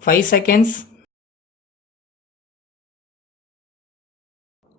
5 seconds.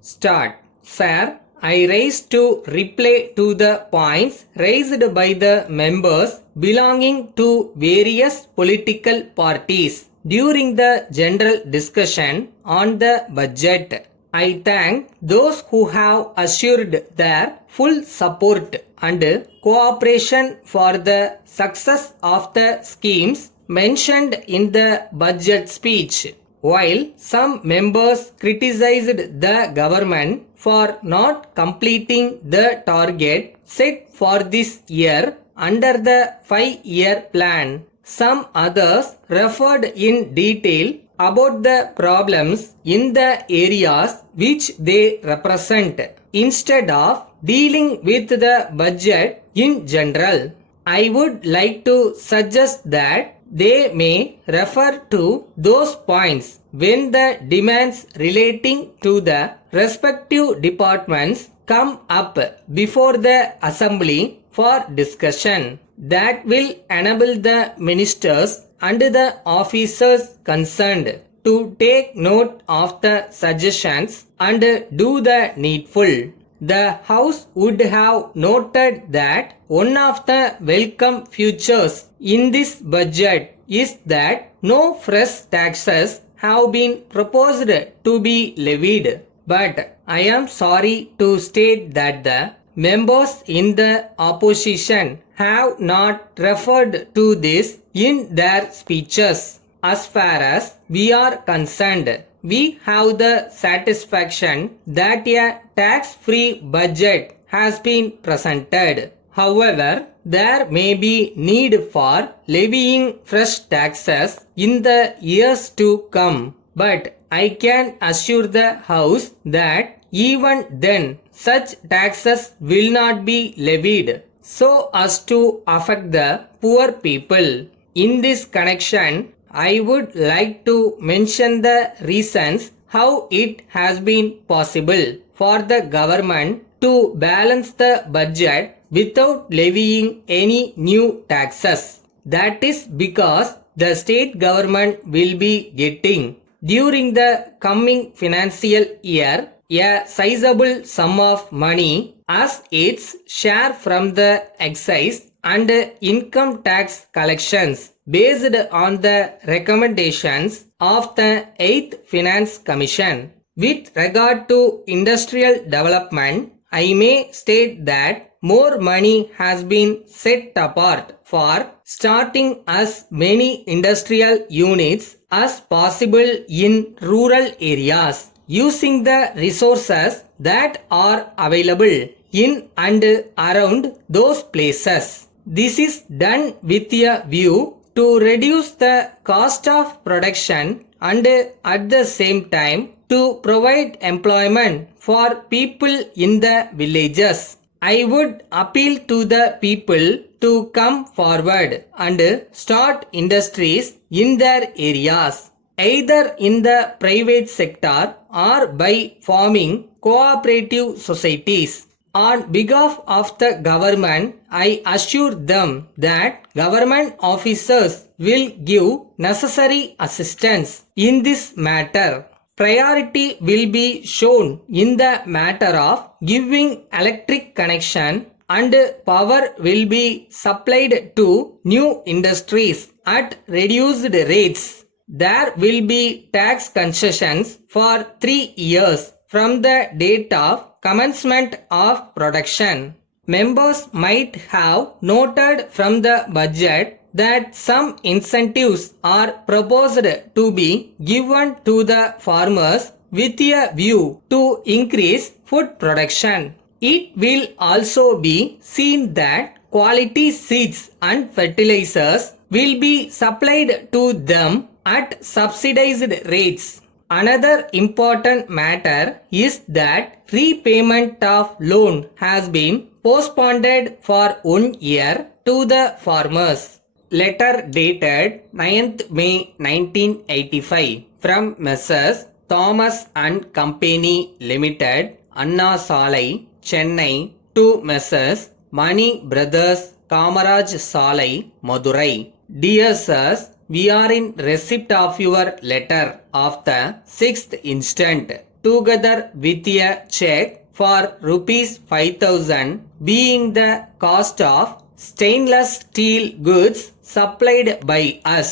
Start. Sir, I raise to reply to the points raised by the members belonging to various political parties during the general discussion on the budget. I thank those who have assured their full support and cooperation for the success of the schemes mentioned in the budget speech. While some members criticized the government for not completing the target set for this year under the 5-year plan, some others referred in detail about the problems in the areas which they represent, instead of dealing with the budget in general. I would like to suggest that they may refer to those points when the demands relating to the respective departments come up before the assembly for discussion. That will enable the ministers and the officers concerned to take note of the suggestions and do the needful. The House would have noted that one of the welcome features in this budget is that no fresh taxes have been proposed to be levied. But I am sorry to state that the members in the opposition have not referred to this in their speeches. As far as we are concerned, we have the satisfaction that a tax-free budget has been presented. However, there may be need for levying fresh taxes in the years to come. But I can assure the House that even then such taxes will not be levied so as to affect the poor people. In this connection, I would like to mention the reasons how it has been possible for the government to balance the budget without levying any new taxes. That is because the state government will be getting during the coming financial year a sizable sum of money as its share from the excise and income tax collections based on the recommendations of the 8th Finance Commission. With regard to industrial development, I may state that more money has been set apart for starting as many industrial units as possible in rural areas, using the resources that are available in and around those places. This is done with a view to reduce the cost of production and at the same time to provide employment for people in the villages. I would appeal to the people to come forward and start industries in their areas, either in the private sector or by forming cooperative societies. On behalf of the government, I assure them that government officers will give necessary assistance in this matter. Priority will be shown in the matter of giving electric connection and power will be supplied to new industries at reduced rates. There will be tax concessions for 3 years from the date of commencement of production. Members might have noted from the budget that some incentives are proposed to be given to the farmers with a view to increase food production. It will also be seen that quality seeds and fertilizers will be supplied to them at subsidized rates. Another important matter is that repayment of loan has been postponed for 1 year to the farmers. Letter dated 9th May 1985 from Messrs. Thomas and Company Limited, Anna Salai, Chennai to Messrs. Mani Brothers, Kamaraj Salai, Madurai. Dear Sirs, we are in receipt of your letter of the 6th instant, together with a check for rupees 5,000 being the cost of stainless steel goods supplied by us.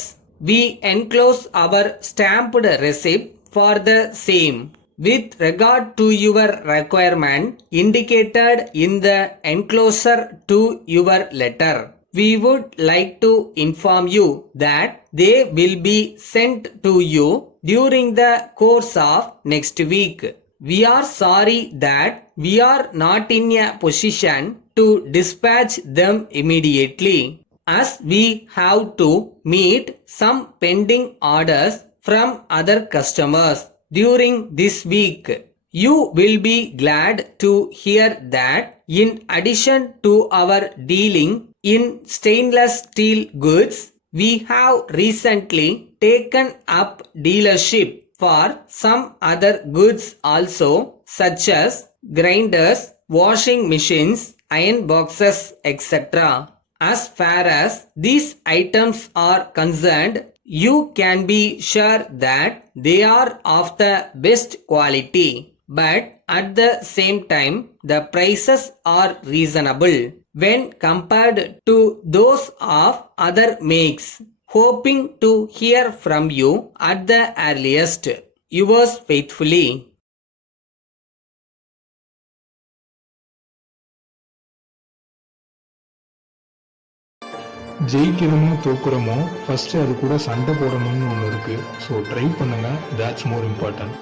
We enclose our stamped receipt for the same. With regard to your requirement indicated in the enclosure to your letter, we would like to inform you that they will be sent to you during the course of next week. We are sorry that we are not in a position to dispatch them immediately, as we have to meet some pending orders from other customers during this week. You will be glad to hear that in addition to our dealing in stainless steel goods, we have recently taken up dealership for some other goods also, such as grinders, washing machines, iron boxes, etc. As far as these items are concerned, you can be sure that they are of the best quality, but at the same time the prices are reasonable when compared to those of other makes. Hoping to hear from you at the earliest. Yours faithfully. ஜெயிக்கிறோமோ தோக்குறோமோ first அது கூட சண்டை போடணும்னு ஒன்று இருக்கு. So try பண்ணுங்க, that's more important.